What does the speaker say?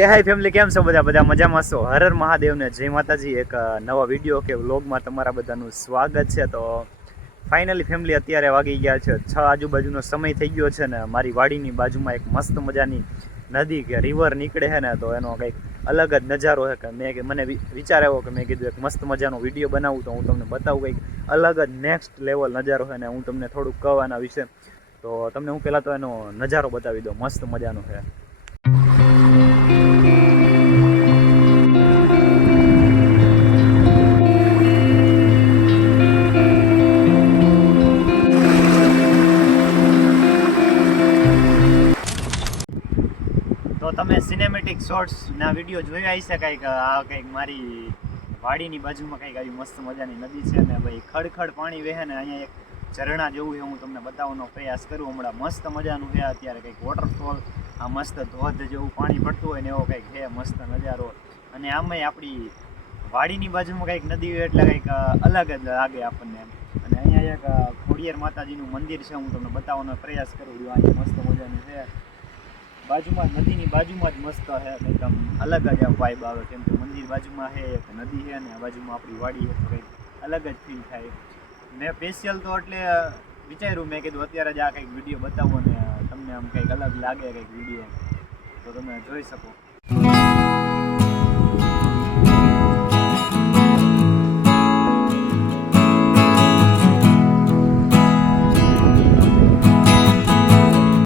હે હાય ફેમિલી, કેમ છો બધા મજામાં છો? હર હર મહાદેવને જય માતાજી. એક નવા વિડીયો કે વ્લોગમાં તમારા બધાનું સ્વાગત છે. તો ફાઇનલી ફેમિલી, અત્યારે વાગી ગયા છે 6 આજુબાજુનો સમય થઈ ગયો છે ને મારી વાડીની બાજુમાં એક મસ્ત મજાની નદી કે રિવર નીકળે છે ને, તો એનો કંઈક અલગ જ નજારો છે કે મને વિચાર આવ્યો કે મેં કીધું એક મસ્ત મજાનો વિડીયો બનાવું તો હું તમને બતાવું કંઈક અલગ જ નેક્સ્ટ લેવલ નજારો છે ને હું તમને થોડુંક કહું આના વિશે. તો તમને હું પહેલાં તો એનો નજારો બતાવી દઉં. મસ્ત મજાનો છે. તો તમે સિનેમેટિક શોર્ટ્સના વિડીયો જોયા હશે કંઈક. આ કંઈક મારી વાડીની બાજુમાં કંઈક આવી મસ્ત મજાની નદી છે ને ભાઈ, ખડખડ પાણી વહે ને અહીંયા એક ઝરણા જેવું છે. હું તમને બતાવવાનો પ્રયાસ કરું. હમણાં મસ્ત મજાનું છે અત્યારે કંઈક વોટરફોલ, આ મસ્ત ધોધ જેવું પાણી પડતું હોય ને એવો કંઈક છે મસ્ત નજારો. અને આમાંય આપણી વાડીની બાજુમાં કંઈક નદી હોય એટલે કંઈક અલગ જ લાગે આપણને. અને અહીંયા એક ખોડિયાર માતાજીનું મંદિર છે, હું તમને બતાવવાનો પ્રયાસ કરું છું. અહીંયા મસ્ત મજાનું છે, બાજુમાં નદીની બાજુમાં જ મસ્ત છે, કંઈક આમ અલગ જ આમ વાઇબ આવે. કેમ કે મંદિર બાજુમાં છે, એક નદી છે ને બાજુમાં આપણી વાડી છે, તો કંઈક અલગ જ ફીલ થાય. મેં સ્પેશિયલ તો એટલે વિચાર્યું, મેં કીધું અત્યારે જ આ કંઈક વિડીયો બતાવો ને તમને આમ કંઈક અલગ લાગે કંઈક વિડીયો, તો તમે જોઈ શકો.